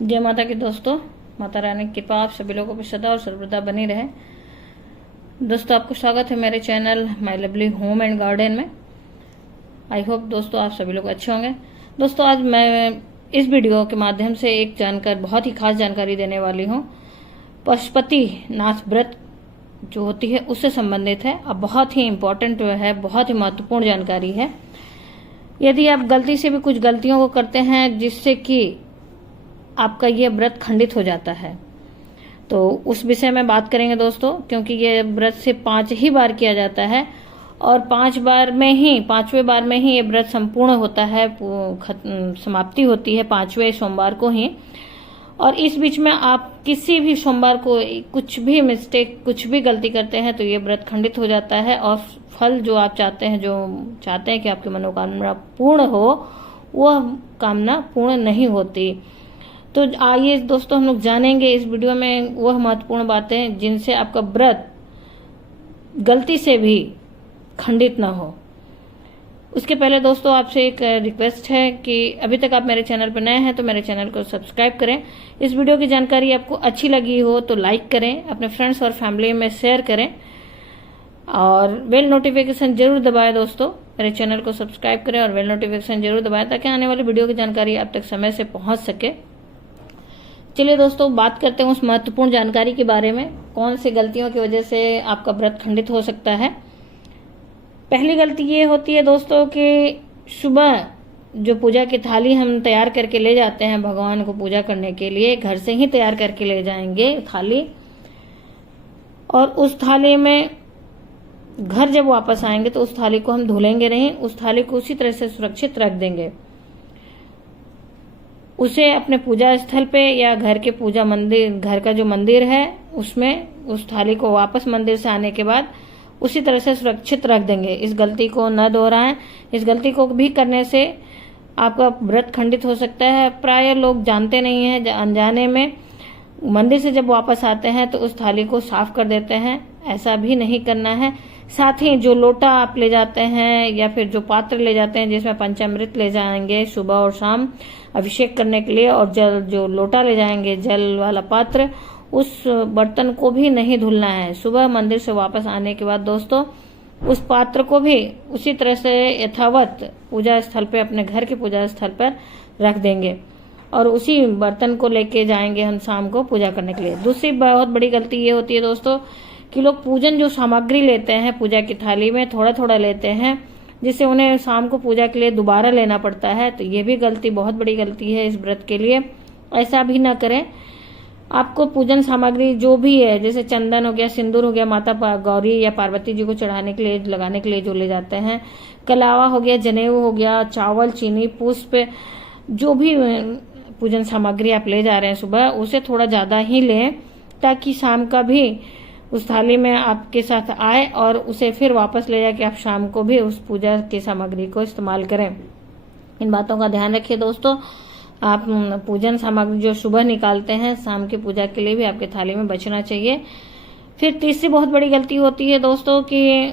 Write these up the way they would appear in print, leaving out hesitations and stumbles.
जय माता की दोस्तों, माता रानी की कृपा आप सभी लोगों पर सदा और सर्वदा बनी रहे। दोस्तों, आपको स्वागत है मेरे channel my lovely home and garden में। आई होप दोस्तों आप सभी लोग अच्छे होंगे। दोस्तों, आज मैं इस वीडियो के माध्यम से बहुत ही खास जानकारी देने वाली हूँ। पशुपति नाथ व्रत जो होती है उससे संबंधित है। अब बहुत ही इम्पोर्टेंट है, बहुत ही महत्वपूर्ण जानकारी है। यदि आप गलती से भी कुछ गलतियों को करते हैं जिससे कि आपका ये व्रत खंडित हो जाता है, तो उस विषय में बात करेंगे दोस्तों। क्योंकि ये व्रत से 5 ही बार किया जाता है और 5वें बार में ही ये व्रत संपूर्ण होता है, समाप्ति होती है 5वें सोमवार को ही। और इस बीच में आप किसी भी सोमवार को कुछ भी गलती करते हैं तो ये व्रत खंडित हो जाता है और फल जो आप चाहते हैं कि आपकी मनोकामना पूर्ण हो, वह कामना पूर्ण नहीं होती। तो आइए दोस्तों, हम लोग जानेंगे इस वीडियो में वह महत्वपूर्ण बातें जिनसे आपका व्रत गलती से भी खंडित ना हो। उसके पहले दोस्तों आपसे एक रिक्वेस्ट है कि अभी तक आप मेरे चैनल पर नए हैं तो मेरे चैनल को सब्सक्राइब करें। इस वीडियो की जानकारी आपको अच्छी लगी हो तो लाइक करें, अपने फ्रेंड्स और फैमिली में शेयर करें और बेल नोटिफिकेशन जरूर दबाएं। दोस्तों, मेरे चैनल को सब्सक्राइब करें और बेल नोटिफिकेशन जरूर दबाएं ताकि आने वाली वीडियो की जानकारी आप तक समय से पहुंच सके। चलिए दोस्तों, बात करते हैं उस महत्वपूर्ण जानकारी के बारे में, कौन सी गलतियों की वजह से आपका व्रत खंडित हो सकता है। पहली गलती ये होती है दोस्तों कि सुबह जो पूजा की थाली हम तैयार करके ले जाते हैं भगवान को पूजा करने के लिए, घर से ही तैयार करके ले जाएंगे थाली, और उस थाली में घर जब वापस आएंगे तो उस थाली को हम धुलेंगे नहीं, उस थाली को उसी तरह से सुरक्षित रख देंगे। उसे अपने पूजा स्थल पे या घर का जो मंदिर है उसमें उस थाली को वापस मंदिर से आने के बाद उसी तरह से सुरक्षित रख देंगे। इस गलती को न दोहराएं। इस गलती को भी करने से आपका व्रत खंडित हो सकता है। प्राय लोग जानते नहीं हैं, अनजाने में मंदिर से जब वापस आते हैं तो उस थाली को साफ कर देते हैं। ऐसा भी नहीं करना है। साथ ही जो लोटा आप ले जाते हैं या फिर जो पात्र ले जाते हैं जिसमें पंचामृत ले जाएंगे सुबह और शाम अभिषेक करने के लिए, और जो लोटा ले जाएंगे जल वाला पात्र, उस बर्तन को भी नहीं धुलना है। सुबह मंदिर से वापस आने के बाद दोस्तों उस पात्र को भी उसी तरह से यथावत पूजा स्थल पे, अपने घर के पूजा स्थल पर रख देंगे और उसी बर्तन को लेके जाएंगे हम शाम को पूजा करने के लिए। दूसरी बहुत बड़ी गलती ये होती है दोस्तों कि लोग पूजन जो सामग्री लेते हैं पूजा की थाली में थोड़ा थोड़ा लेते हैं, जिससे उन्हें शाम को पूजा के लिए दोबारा लेना पड़ता है। तो ये भी बहुत बड़ी गलती है इस व्रत के लिए। ऐसा भी ना करें। आपको पूजन सामग्री जो भी है, जैसे चंदन हो गया, सिंदूर हो गया, माता गौरी या पार्वती जी को चढ़ाने के लिए, लगाने के लिए जो ले जाते हैं, कलावा हो गया, जनेऊ हो गया, चावल, चीनी, पुष्प, जो भी पूजन सामग्री आप ले जा रहे हैं सुबह, उसे थोड़ा ज्यादा ही लें ताकि शाम का भी उस थाली में आपके साथ आए और उसे फिर वापस ले जाके आप शाम को भी उस पूजा की सामग्री को इस्तेमाल करें। इन बातों का ध्यान रखिए दोस्तों। आप पूजन सामग्री जो सुबह निकालते हैं शाम की पूजा के लिए भी आपके थाली में बचना चाहिए। फिर तीसरी बहुत बड़ी गलती होती है दोस्तों कि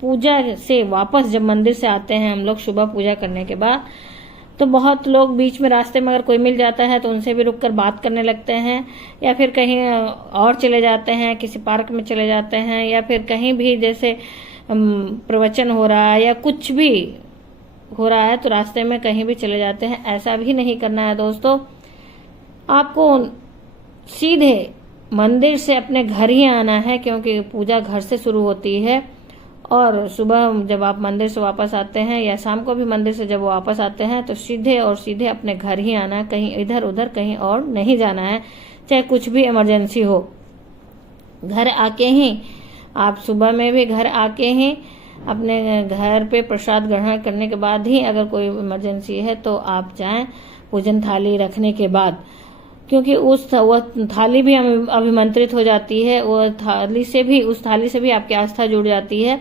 पूजा से वापस जब मंदिर से आते हैं हम लोग सुबह पूजा करने के बाद, तो बहुत लोग बीच में रास्ते में अगर कोई मिल जाता है तो उनसे भी रुककर बात करने लगते हैं, या फिर कहीं और चले जाते हैं, किसी पार्क में चले जाते हैं, या फिर कहीं भी जैसे प्रवचन हो रहा है या कुछ भी हो रहा है तो रास्ते में कहीं भी चले जाते हैं। ऐसा भी नहीं करना है दोस्तों। आपको सीधे मंदिर से अपने घर ही आना है, क्योंकि पूजा घर से शुरू होती है। और सुबह जब आप मंदिर से वापस आते हैं या शाम को भी मंदिर से जब वापस आते हैं तो सीधे अपने घर ही आना है, कहीं इधर उधर कहीं और नहीं जाना है, चाहे कुछ भी इमरजेंसी हो। घर आके ही आप सुबह में भी घर आके ही अपने घर पे प्रसाद ग्रहण करने के बाद ही अगर कोई इमरजेंसी है तो आप जाएं पूजन थाली रखने के बाद, क्योंकि वह थाली भी अभिमंत्रित हो जाती है, उस थाली से भी आपकी आस्था जुड़ जाती है।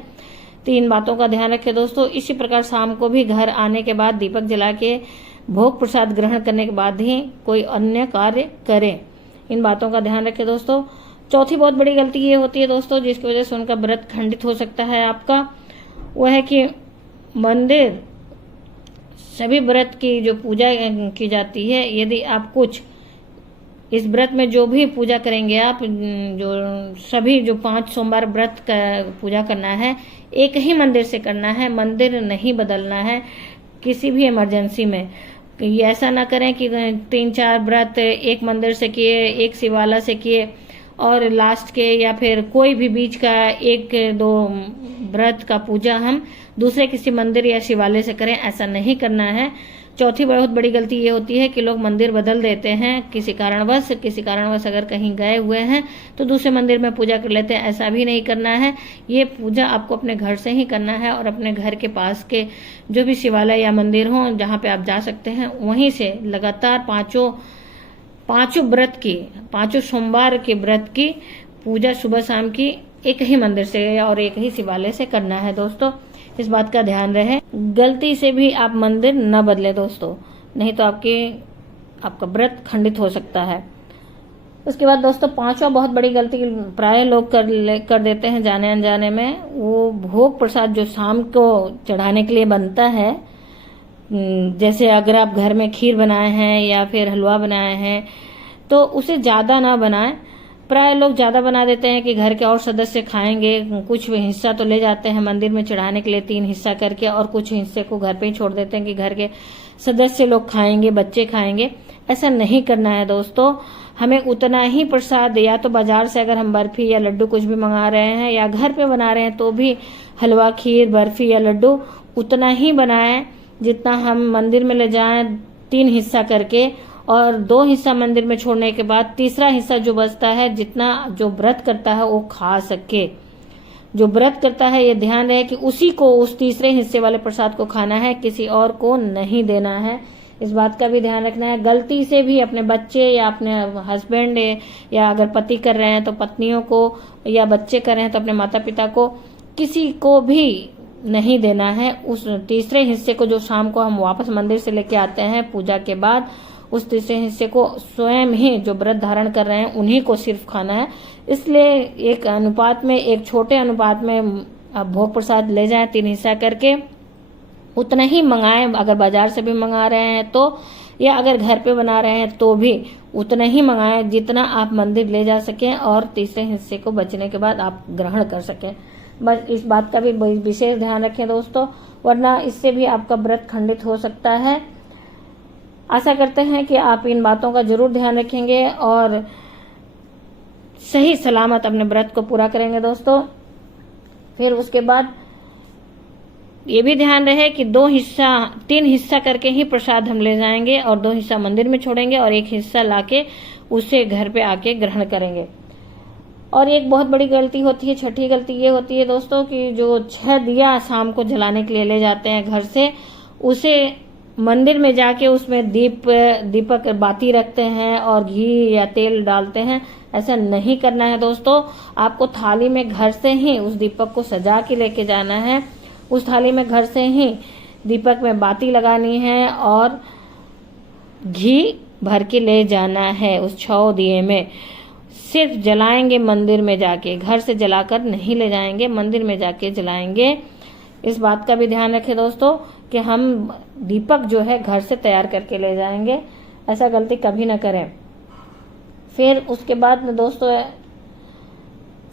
3 बातों का ध्यान रखें दोस्तों। इसी प्रकार शाम को भी घर आने के बाद दीपक जला के भोग प्रसाद ग्रहण करने के बाद ही कोई अन्य कार्य करें। इन बातों का ध्यान रखें दोस्तों। चौथी बहुत बड़ी गलती ये होती है दोस्तों जिसकी वजह से उनका व्रत खंडित हो सकता है आपका, वह है कि मंदिर सभी व्रत की जो पूजा की जाती है, यदि आप कुछ इस व्रत में जो भी पूजा करेंगे आप, जो सभी जो 5 सोमवार व्रत का पूजा करना है, एक ही मंदिर से करना है, मंदिर नहीं बदलना है किसी भी इमरजेंसी में। ये ऐसा ना करें कि 3-4 व्रत एक मंदिर से किए, एक शिवाला से किए और लास्ट के या फिर कोई भी बीच का 1-2 व्रत का पूजा हम दूसरे किसी मंदिर या शिवालय से करें, ऐसा नहीं करना है। चौथी बहुत बड़ी गलती ये होती है कि लोग मंदिर बदल देते हैं किसी कारणवश अगर कहीं गए हुए हैं तो दूसरे मंदिर में पूजा कर लेते हैं। ऐसा भी नहीं करना है। ये पूजा आपको अपने घर से ही करना है और अपने घर के पास के जो भी शिवालय या मंदिर हो जहाँ पे आप जा सकते हैं, वहीं से लगातार पांचों व्रत की, 5 सोमवार के व्रत की पूजा सुबह शाम की एक ही मंदिर से और एक ही शिवालय से करना है दोस्तों। इस बात का ध्यान रहे। गलती से भी आप मंदिर न बदले दोस्तों, नहीं तो आपका व्रत खंडित हो सकता है। उसके बाद दोस्तों 5वां बहुत बड़ी गलती प्राय लोग कर देते हैं जाने अनजाने में, वो भोग प्रसाद जो शाम को चढ़ाने के लिए बनता है, जैसे अगर आप घर में खीर बनाए हैं या फिर हलवा बनाए हैं तो उसे ज्यादा ना बनाएं। प्राय लोग ज्यादा बना देते हैं कि घर के और सदस्य खाएंगे, कुछ हिस्सा तो ले जाते हैं मंदिर में चढ़ाने के लिए 3 हिस्सा करके और कुछ हिस्से को घर पे ही छोड़ देते हैं कि घर के सदस्य लोग खाएंगे, बच्चे खाएंगे। ऐसा नहीं करना है दोस्तों। हमें उतना ही प्रसाद, या तो बाजार से अगर हम बर्फी या लड्डू कुछ भी मंगा रहे हैं या घर पे बना रहे हैं तो भी हलवा, खीर, बर्फी या लड्डू उतना ही बनाएं जितना हम मंदिर में ले जाएं 3 हिस्सा करके, और 2 हिस्सा मंदिर में छोड़ने के बाद तीसरा हिस्सा जो बचता है, जितना जो व्रत करता है वो खा सके। जो व्रत करता है ये ध्यान रहे कि उसी को उस तीसरे हिस्से वाले प्रसाद को खाना है, किसी और को नहीं देना है। इस बात का भी ध्यान रखना है। गलती से भी अपने बच्चे या अपने हस्बैंड या अगर पति कर रहे हैं तो पत्नियों को, या बच्चे कर रहे हैं तो अपने माता पिता को, किसी को भी नहीं देना है उस तीसरे हिस्से को जो शाम को हम वापस मंदिर से लेके आते हैं पूजा के बाद। उस तीसरे हिस्से को स्वयं ही जो व्रत धारण कर रहे हैं उन्हीं को सिर्फ खाना है। इसलिए एक अनुपात में, एक छोटे अनुपात में आप भोग प्रसाद ले जाएं 3 हिस्सा करके, उतना ही मंगाएं। अगर बाजार से भी मंगा रहे हैं तो, या अगर घर पे बना रहे हैं तो भी उतना ही मंगाएं जितना आप मंदिर ले जा सकें और तीसरे हिस्से को बचने के बाद आप ग्रहण कर सकें। बस इस बात का भी विशेष ध्यान रखें दोस्तों, वरना इससे भी आपका व्रत खंडित हो सकता है। आशा करते हैं कि आप इन बातों का जरूर ध्यान रखेंगे और सही सलामत अपने व्रत को पूरा करेंगे दोस्तों। फिर उसके बाद ये भी ध्यान रहे कि 3 हिस्सा करके ही प्रसाद हम ले जाएंगे और 2 हिस्सा मंदिर में छोड़ेंगे और 1 हिस्सा लाके उसे घर पे आके ग्रहण करेंगे। और एक बहुत बड़ी गलती होती है, छठी गलती ये होती है दोस्तों कि जो 6 दिया शाम को जलाने के लिए ले जाते हैं घर से, उसे मंदिर में जाके उसमें दीपक बाती रखते हैं और घी या तेल डालते हैं। ऐसा नहीं करना है दोस्तों। आपको थाली में घर से ही उस दीपक को सजा के लेके जाना है। उस थाली में घर से ही दीपक में बाती लगानी है और घी भर के ले जाना है। उस 6 दिए में सिर्फ जलाएंगे मंदिर में जाके, घर से जलाकर नहीं ले जाएंगे, मंदिर में जाके जलाएंगे। इस बात का भी ध्यान रखें दोस्तों कि हम दीपक जो है घर से तैयार करके ले जाएंगे। ऐसा गलती कभी ना करें। फिर उसके बाद में दोस्तों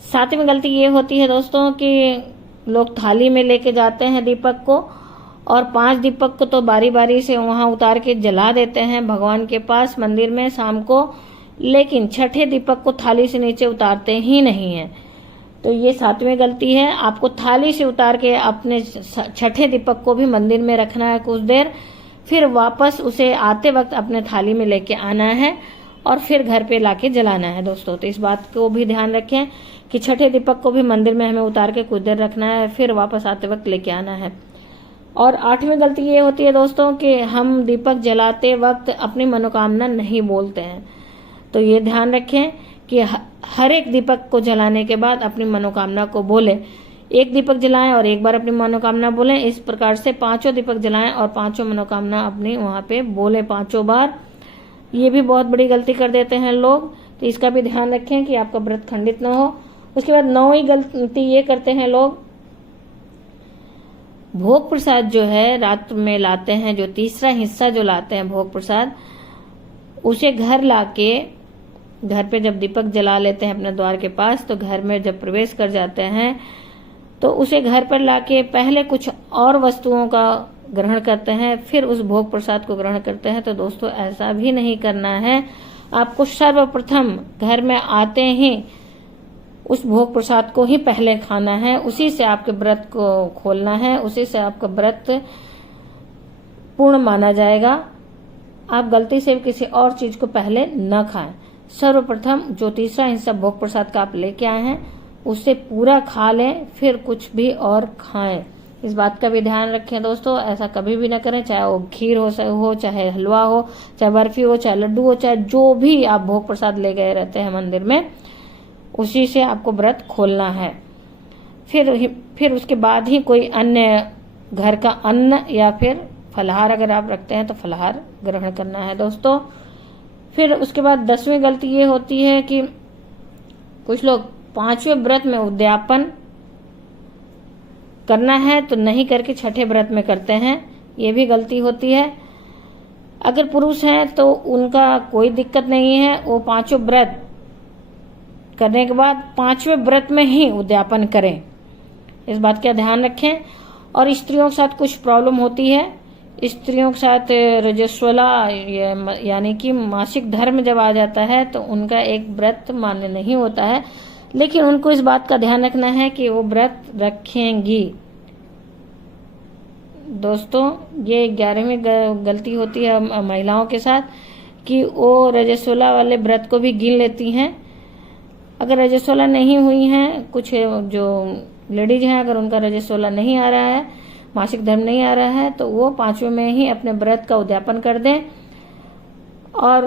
7वीं गलती ये होती है दोस्तों कि लोग थाली में लेके जाते हैं दीपक को और 5 दीपक को तो बारी बारी से वहां उतार के जला देते हैं भगवान के पास मंदिर में शाम को, लेकिन छठे दीपक को थाली से नीचे उतारते ही नहीं है। तो ये 7वीं गलती है। आपको थाली से उतार के अपने छठे दीपक को भी मंदिर में रखना है कुछ देर, फिर वापस उसे आते वक्त अपने थाली में लेके आना है और फिर घर पे लाके जलाना है दोस्तों। तो इस बात को भी ध्यान रखें कि छठे दीपक को भी मंदिर में हमें उतार के कुछ देर रखना है, फिर वापस आते वक्त लेके आना है। और 8वीं गलती ये होती है दोस्तों कि हम दीपक जलाते वक्त अपनी मनोकामना नहीं बोलते हैं। तो ये ध्यान रखें कि हर एक दीपक को जलाने के बाद अपनी मनोकामना को बोले। एक दीपक जलाएं और एक बार अपनी मनोकामना बोलें। इस प्रकार से 5 दीपक जलाएं और 5 मनोकामना अपनी वहां पे बोले 5 बार। ये भी बहुत बड़ी गलती कर देते हैं लोग, तो इसका भी ध्यान रखें कि आपका व्रत खंडित न हो। उसके बाद 9वीं गलती ये करते हैं लोग भोग प्रसाद जो है रात में लाते हैं, जो तीसरा हिस्सा जो लाते हैं भोग प्रसाद, उसे घर लाके, घर पे जब दीपक जला लेते हैं अपने द्वार के पास, तो घर में जब प्रवेश कर जाते हैं तो उसे घर पर लाके पहले कुछ और वस्तुओं का ग्रहण करते हैं, फिर उस भोग प्रसाद को ग्रहण करते हैं। तो दोस्तों ऐसा भी नहीं करना है। आपको सर्वप्रथम घर में आते ही उस भोग प्रसाद को ही पहले खाना है, उसी से आपके व्रत को खोलना है, उसी से आपका व्रत पूर्ण माना जाएगा। आप गलती से किसी और चीज को पहले न खाएं। सर्वप्रथम जो तीसरा हिस्सा भोग प्रसाद का आप लेके आए हैं उससे पूरा खा लें, फिर कुछ भी और खाएं। इस बात का भी ध्यान रखें दोस्तों, ऐसा कभी भी न करें, चाहे वो खीर हो, चाहे हलवा हो, चाहे बर्फी हो, चाहे लड्डू हो, चाहे जो भी आप भोग प्रसाद ले गए रहते हैं मंदिर में, उसी से आपको व्रत खोलना है। फिर उसके बाद ही कोई अन्य घर का अन्न या फिर फलाहार अगर आप रखते हैं तो फलाहार ग्रहण करना है दोस्तों। फिर उसके बाद 10वीं गलती ये होती है कि कुछ लोग 5वें व्रत में उद्यापन करना है तो नहीं करके छठे व्रत में करते हैं, ये भी गलती होती है। अगर पुरुष हैं तो उनका कोई दिक्कत नहीं है, वो 5 व्रत करने के बाद 5वें व्रत में ही उद्यापन करें, इस बात का ध्यान रखें। और स्त्रियों के साथ कुछ प्रॉब्लम होती है, स्त्रियों के साथ रजस्वला यानी कि मासिक धर्म जब आ जाता है तो उनका एक व्रत मान्य नहीं होता है, लेकिन उनको इस बात का ध्यान रखना है कि वो व्रत रखेंगी। दोस्तों ये 11वीं गलती होती है महिलाओं के साथ कि वो रजस्वला वाले व्रत को भी गिन लेती हैं। अगर रजस्वला नहीं हुई हैं, कुछ जो लेडीज हैं अगर उनका रजस्वला नहीं आ रहा है, मासिक धर्म नहीं आ रहा है, तो वो 5वें में ही अपने व्रत का उद्यापन कर दें। और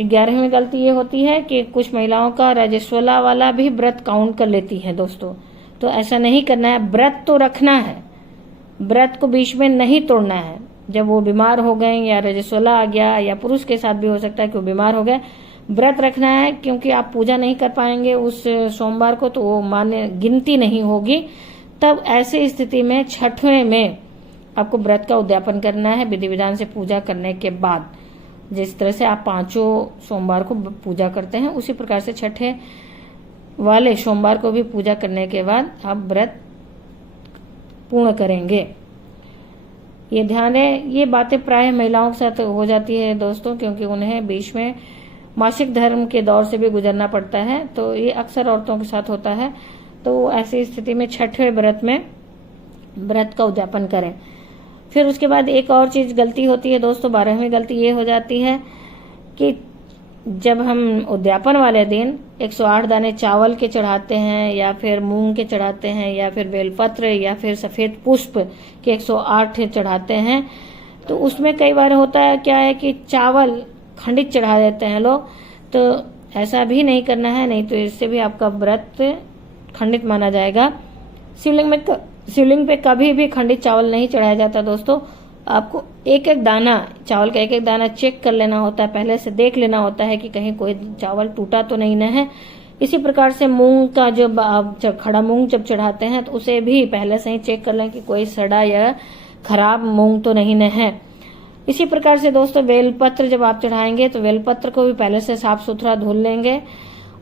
11वीं गलती ये होती है कि कुछ महिलाओं का रजस्वला वाला भी व्रत काउंट कर लेती हैं दोस्तों, तो ऐसा नहीं करना है। व्रत तो रखना है, व्रत को बीच में नहीं तोड़ना है। जब वो बीमार हो गए या रजस्वला आ गया, या पुरुष के साथ भी हो सकता है कि वो बीमार हो गए, व्रत रखना है, क्योंकि आप पूजा नहीं कर पाएंगे उस सोमवार को तो वो मान्य गिनती नहीं होगी। तब ऐसी स्थिति में 6वें में आपको व्रत का उद्यापन करना है विधि विधान से पूजा करने के बाद। जिस तरह से आप 5 सोमवार को पूजा करते हैं, उसी प्रकार से 6ठे वाले सोमवार को भी पूजा करने के बाद आप व्रत पूर्ण करेंगे। ये ध्यान है, ये बातें प्राय महिलाओं के साथ हो जाती है दोस्तों, क्योंकि उन्हें बीच में मासिक धर्म के दौर से भी गुजरना पड़ता है, तो ये अक्सर औरतों के साथ होता है। तो ऐसी स्थिति में 6वें व्रत में व्रत का उद्यापन करें। फिर उसके बाद एक और चीज गलती होती है दोस्तों, 12वीं गलती ये हो जाती है कि जब हम उद्यापन वाले दिन 108 दाने चावल के चढ़ाते हैं, या फिर मूंग के चढ़ाते हैं, या फिर बेलपत्र, या फिर सफेद पुष्प के 108 चढ़ाते हैं, तो उसमें कई बार होता है क्या है कि चावल खंडित चढ़ा देते हैं लोग। तो ऐसा भी नहीं करना है, नहीं तो इससे भी आपका व्रत खंडित माना जाएगा। शिवलिंग पे कभी भी खंडित चावल नहीं चढ़ाया जाता दोस्तों। आपको एक एक दाना, चावल का एक एक दाना चेक कर लेना होता है, पहले से देख लेना होता है कि कहीं कोई चावल टूटा तो नहीं न है। इसी प्रकार से मूंग का जब आप खड़ा मूंग जब चढ़ाते हैं तो उसे भी पहले से ही चेक कर लें कि कोई सड़ा या खराब मूंग तो नहीं न है। इसी प्रकार से दोस्तों बेलपत्र जब आप चढ़ाएंगे तो बेलपत्र को भी पहले से साफ सुथरा धुल लेंगे,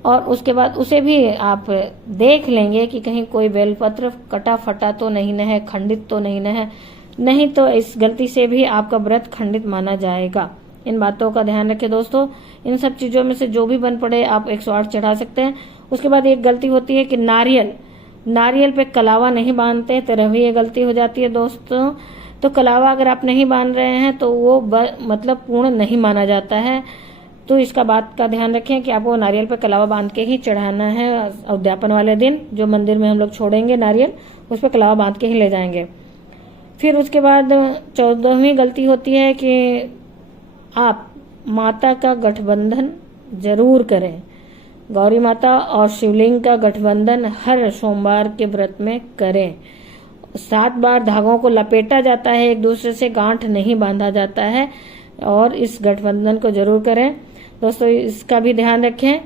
और उसके बाद उसे भी आप देख लेंगे कि कहीं कोई बेलपत्र कटा फटा तो नहीं न है, खंडित तो नहीं न है, नहीं तो इस गलती से भी आपका व्रत खंडित माना जाएगा। इन बातों का ध्यान रखें दोस्तों। इन सब चीजों में से जो भी बन पड़े आप 108 चढ़ा सकते हैं। उसके बाद एक गलती होती है कि नारियल पे कलावा नहीं बांधते, 13वीं ये गलती हो जाती है दोस्तों। तो कलावा अगर आप नहीं बांध रहे हैं तो वो मतलब पूर्ण नहीं माना जाता है। तो इसका बात का ध्यान रखें कि आपको नारियल पे कलावा बांध के ही चढ़ाना है। उद्यापन वाले दिन जो मंदिर में हम लोग छोड़ेंगे नारियल, उस पर कलावा बांध के ही ले जाएंगे। फिर उसके बाद 14वीं गलती होती है कि आप माता का गठबंधन जरूर करें। गौरी माता और शिवलिंग का गठबंधन हर सोमवार के व्रत में करें। 7 बार धागों को लपेटा जाता है, एक दूसरे से गांठ नहीं बांधा जाता है, और इस गठबंधन को जरूर करें दोस्तों, इसका भी ध्यान रखें।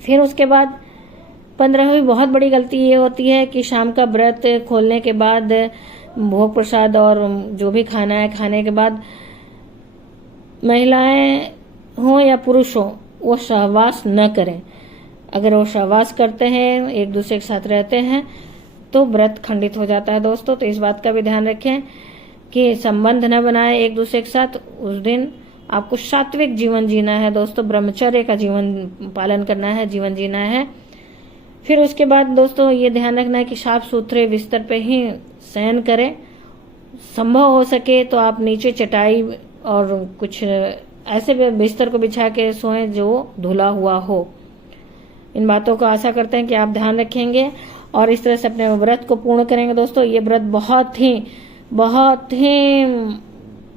फिर उसके बाद 15वीं बहुत बड़ी गलती ये होती है कि शाम का व्रत खोलने के बाद भोग प्रसाद और जो भी खाना है खाने के बाद महिलाएं हों या पुरुष हों वो सहवास न करें। अगर वो सहवास करते हैं, एक दूसरे के साथ रहते हैं, तो व्रत खंडित हो जाता है दोस्तों। तो इस बात का भी ध्यान रखें कि संबंध न बनाए एक दूसरे के साथ। उस दिन आपको सात्विक जीवन जीना है दोस्तों, ब्रह्मचर्य का जीवन पालन करना है, जीवन जीना है। फिर उसके बाद दोस्तों ये ध्यान रखना है कि साफ सुथरे बिस्तर पे ही शयन करें। संभव हो सके तो आप नीचे चटाई और कुछ ऐसे बिस्तर को बिछा के सोएं जो धुला हुआ हो। इन बातों का आशा करते हैं कि आप ध्यान रखेंगे और इस तरह से अपने व्रत को पूर्ण करेंगे दोस्तों। ये व्रत बहुत ही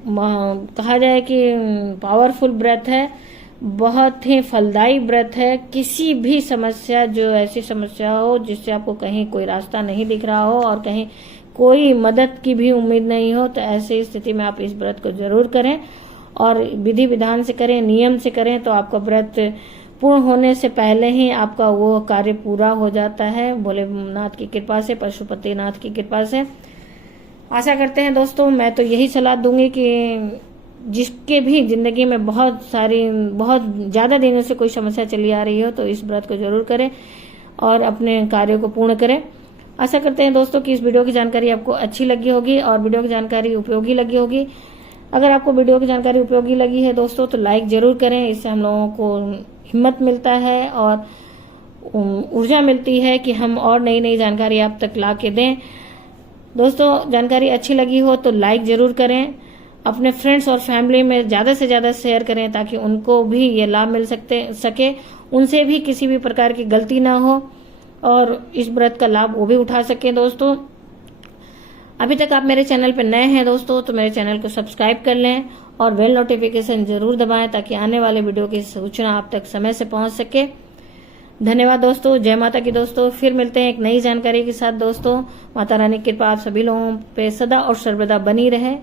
कहा जाए कि पावरफुल व्रत है, बहुत ही फलदायी व्रत है। किसी भी समस्या, जो ऐसी समस्या हो जिससे आपको कहीं कोई रास्ता नहीं दिख रहा हो और कहीं कोई मदद की भी उम्मीद नहीं हो, तो ऐसी स्थिति में आप इस व्रत को जरूर करें और विधि विधान से करें, नियम से करें, तो आपका व्रत पूर्ण होने से पहले ही आपका वो कार्य पूरा हो जाता है, भोलेनाथ की कृपा से, पशुपतिनाथ की कृपा से। आशा करते हैं दोस्तों, मैं तो यही सलाह दूंगी कि जिसके भी जिंदगी में बहुत ज्यादा दिनों से कोई समस्या चली आ रही हो, तो इस व्रत को जरूर करें और अपने कार्यों को पूर्ण करें। आशा करते हैं दोस्तों कि इस वीडियो की जानकारी आपको अच्छी लगी होगी और वीडियो की जानकारी उपयोगी लगी होगी। अगर आपको वीडियो की जानकारी उपयोगी लगी है दोस्तों तो लाइक जरूर करें। इससे हम लोगों को हिम्मत मिलता है और ऊर्जा मिलती है कि हम और नई नई जानकारी आप तक ला के दें। दोस्तों जानकारी अच्छी लगी हो तो लाइक जरूर करें, अपने फ्रेंड्स और फैमिली में ज्यादा से ज्यादा शेयर करें ताकि उनको भी ये लाभ मिल सके, उनसे भी किसी भी प्रकार की गलती ना हो और इस व्रत का लाभ वो भी उठा सके। दोस्तों अभी तक आप मेरे चैनल पर नए हैं दोस्तों तो मेरे चैनल को सब्सक्राइब कर लें और बेल नोटिफिकेशन जरूर दबाएं ताकि आने वाले वीडियो की सूचना आप तक समय से पहुंच सके। धन्यवाद दोस्तों, जय माता की दोस्तों। फिर मिलते हैं एक नई जानकारी के साथ दोस्तों। माता रानी की कृपा आप सभी लोगों पे सदा और सर्वदा बनी रहे।